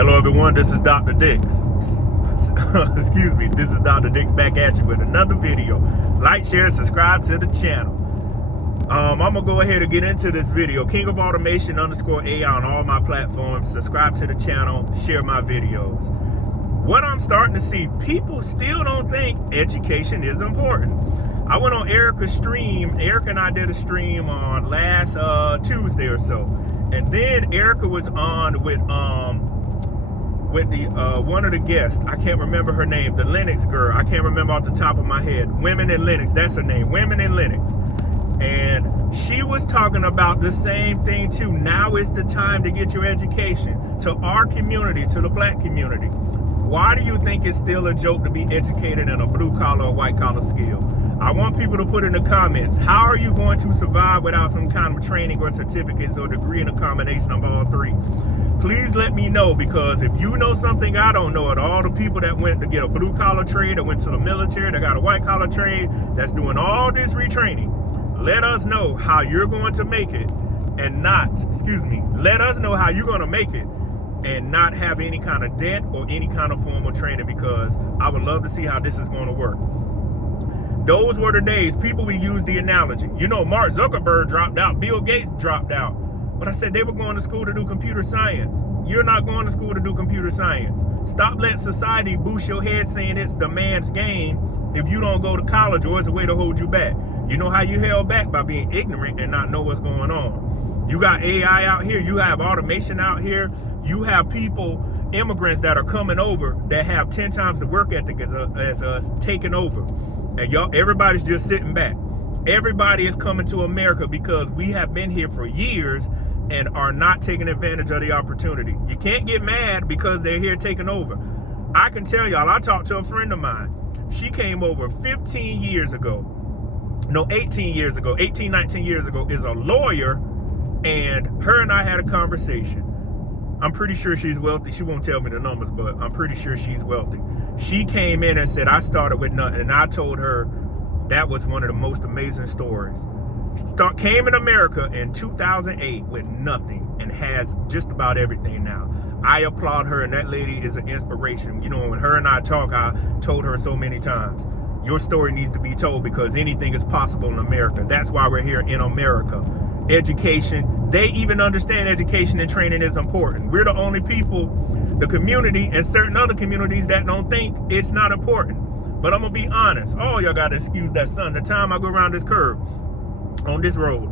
Hello everyone, this is Dr. Dix. Excuse me, this is Dr. Dix back at you with another video. Like, share, subscribe to the channel. I'm gonna go ahead and get into this video. King of Automation _AI on all my platforms. Subscribe to the channel, share my videos. What I'm starting to see, people still don't think education is important. I went on Erica's stream. Erica and I did a stream on last Tuesday or so. And then Erica was on with the one of the guests. I can't remember her name, the Linux girl. I can't remember off the top of my head. Women in Linux, that's her name, Women in Linux. And she was talking about the same thing too. Now is the time to get your education. To our community, to the black community. Why do you think it's still a joke to be educated in a blue collar or white collar skill? I want people to put in the comments, how are you going to survive without some kind of training or certificates or degree in a combination of all three? Please let me know, because if you know something I don't know, and all the people that went to get a blue collar trade, that went to the military, that got a white collar trade, that's doing all this retraining, let us know how you're going to make it and not, let us know how you're going to make it and not have any kind of debt or any kind of formal training, because I would love to see how this is going to work. Those were the days. People would use the analogy. You know, Mark Zuckerberg dropped out. Bill Gates dropped out. But I said they were going to school to do computer science. You're not going to school to do computer science. Stop letting society boost your head saying it's the man's game if you don't go to college, or it's a way to hold you back. You know how you held back? By being ignorant and not know what's going on. You got AI out here. You have automation out here. You have people, immigrants that are coming over that have 10 times the work ethic as us, taking over. And y'all, everybody's just sitting back. Everybody is coming to America because we have been here for years and are not taking advantage of the opportunity. You can't get mad because they're here taking over. I can tell y'all, I talked to a friend of mine. She came over 15 years ago. No, 18 years ago, 18, 19 years ago, is a lawyer, and her and I had a conversation. I'm pretty sure she's wealthy. She won't tell me the numbers, but I'm pretty sure she's wealthy. She came in and said, I started with nothing. And I told her that was one of the most amazing stories. Came in America in 2008 with nothing and has just about everything now. I applaud her, and that lady is an inspiration. You know, when her and I talk, I told her so many times, your story needs to be told, because anything is possible in America. That's why we're here in America. Education, they even understand education and training is important. We're the only people, the community and certain other communities, that don't think it's not important. But I'm gonna be honest, y'all gotta excuse that sun. The time I go around this curve on this road,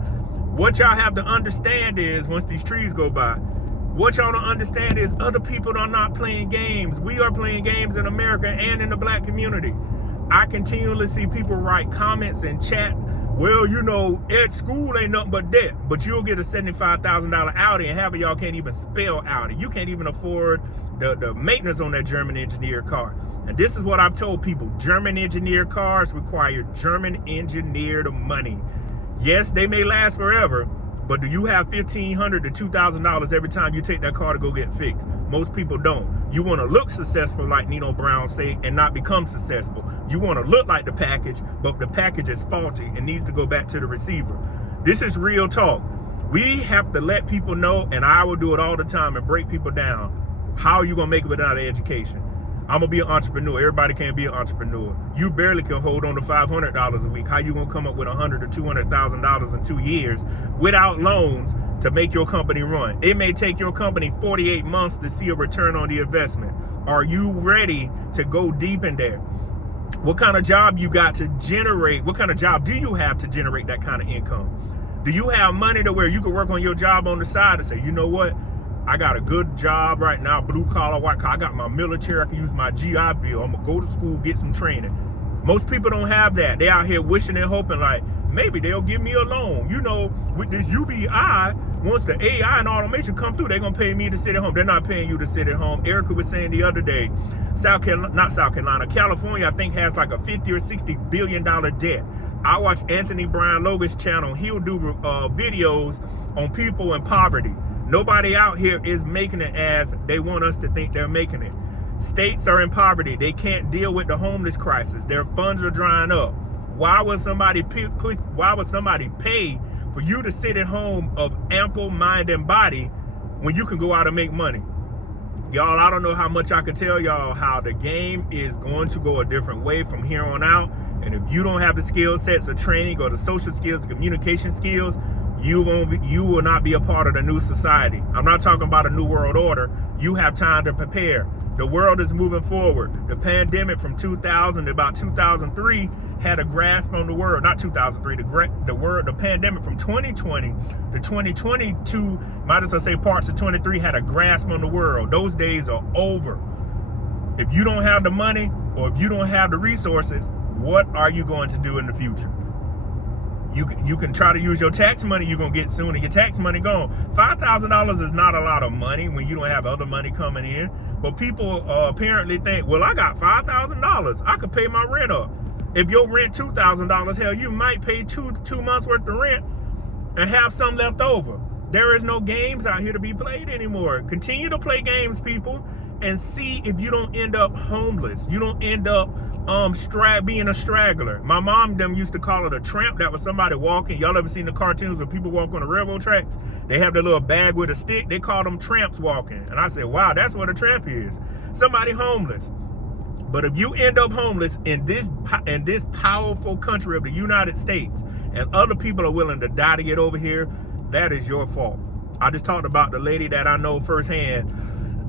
what y'all have to understand is, once these trees go by, what y'all don't understand is other people are not playing games. We are playing games in America and in the black community. I continually see people write comments and chat, well, you know, at school ain't nothing but debt, but you'll get a $75,000 Audi, and half of y'all can't even spell Audi. You can't even afford the maintenance on that German engineered car. And this is what I've told people. German engineered cars require German engineered money. Yes, they may last forever, but do you have $1,500 to $2,000 every time you take that car to go get fixed? Most people don't. You want to look successful, like Nino Brown said, and not become successful. You want to look like the package, but the package is faulty and needs to go back to the receiver. This is real talk. We have to let people know, and I will do it all the time, and break people down. How are you going to make it without an education? I'm going to be an entrepreneur. Everybody can't be an entrepreneur. You barely can hold on to $500 a week. How you going to come up with $100,000 to $200,000 in 2 years without loans to make your company run? It may take your company 48 months to see a return on the investment. Are you ready to go deep in there? What kind of job you got to generate? What kind of job do you have to generate that kind of income? Do you have money to where you can work on your job on the side and say, you know what? I got a good job right now, blue collar, white collar. I got my military. I can use my GI Bill. I'm going to go to school, get some training. Most people don't have that. They out here wishing and hoping like, maybe they'll give me a loan. You know, with this UBI, once the AI and automation come through, they're going to pay me to sit at home. They're not paying you to sit at home. Erica was saying the other day, California, I think, has like a $50 or $60 billion debt. I watch Anthony Brian Logan's channel. He'll do videos on people in poverty. Nobody out here is making it as they want us to think they're making it. States are in poverty. They can't deal with the homeless crisis. Their funds are drying up. Why would somebody pay for you to sit at home of ample mind and body when you can go out and make money? Y'all, I don't know how much I can tell y'all how the game is going to go a different way from here on out. And if you don't have the skill sets of training or the social skills, communication skills, you will not be a part of the new society. I'm not talking about a new world order. You have time to prepare. The world is moving forward. The pandemic from 2000 to about 2003 had a grasp on the world. Not 2003, the pandemic from 2020 to 2022, might as well say parts of 23, had a grasp on the world. Those days are over. If you don't have the money or if you don't have the resources, what are you going to do in the future? You can try to use your tax money you're going to get soon, and your tax money gone. $5,000 is not a lot of money when you don't have other money coming in. But people apparently think, well, I got $5,000. I could pay my rent up. If your rent $2,000, hell, you might pay two months worth of rent and have some left over. There is no games out here to be played anymore. Continue to play games, people, and see if you don't end up homeless. You don't end up being a straggler. My mom them used to call it a tramp. That was somebody walking. Y'all ever seen the cartoons where people walk on the railroad tracks? They have their little bag with a stick. They call them tramps walking. And I said, wow, that's what a tramp is. Somebody homeless. But if you end up homeless in this powerful country of the United States, and other people are willing to die to get over here, that is your fault. I just talked about the lady that I know firsthand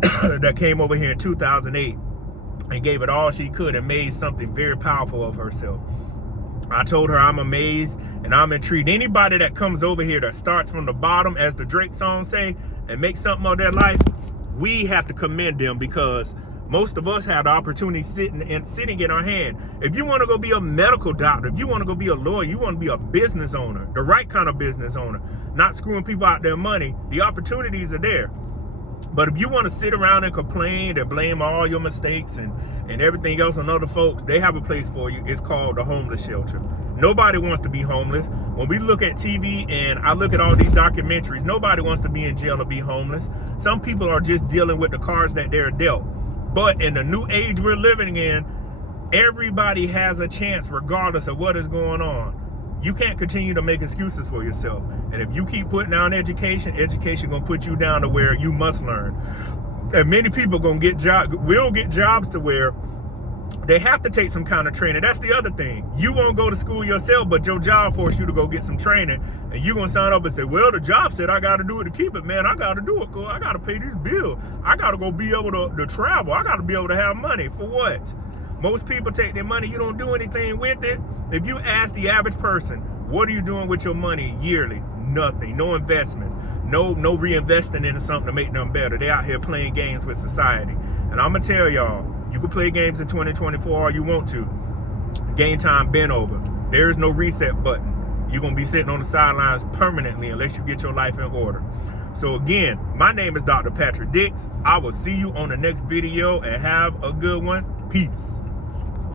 that came over here in 2008 and gave it all she could and made something very powerful of herself. I told her I'm amazed and I'm intrigued. Anybody that comes over here that starts from the bottom, as the Drake song say, and makes something of their life, we have to commend them, because most of us have the opportunity sitting in our hand. If you want to go be a medical doctor, if you want to go be a lawyer, you want to be a business owner, the right kind of business owner, not screwing people out their money, the opportunities are there. But if you want to sit around and complain and blame all your mistakes and everything else on other folks, they have a place for you. It's called the homeless shelter. Nobody wants to be homeless. When we look at TV and I look at all these documentaries, nobody wants to be in jail or be homeless. Some people are just dealing with the cards that they're dealt. But in the new age we're living in, everybody has a chance regardless of what is going on. You can't continue to make excuses for yourself. And if you keep putting down education gonna put you down to where you must learn. And many people will get jobs to where they have to take some kind of training. That's the other thing. You won't go to school yourself, but your job force you to go get some training. And you're gonna sign up and say, well, the job said I gotta do it to keep it, man. I gotta do it, cause I gotta pay these bills. I gotta go be able to travel. I gotta be able to have money. For what? Most people take their money, you don't do anything with it. If you ask the average person, what are you doing with your money yearly? Nothing. No investments. No reinvesting into something to make them better. They out here playing games with society. And I'm gonna tell y'all, you can play games in 2024 all you want to. Game time been over. There is no reset button. You're gonna be sitting on the sidelines permanently unless you get your life in order. So again, my name is Dr. Patrick Dix. I will see you on the next video, and have a good one. Peace.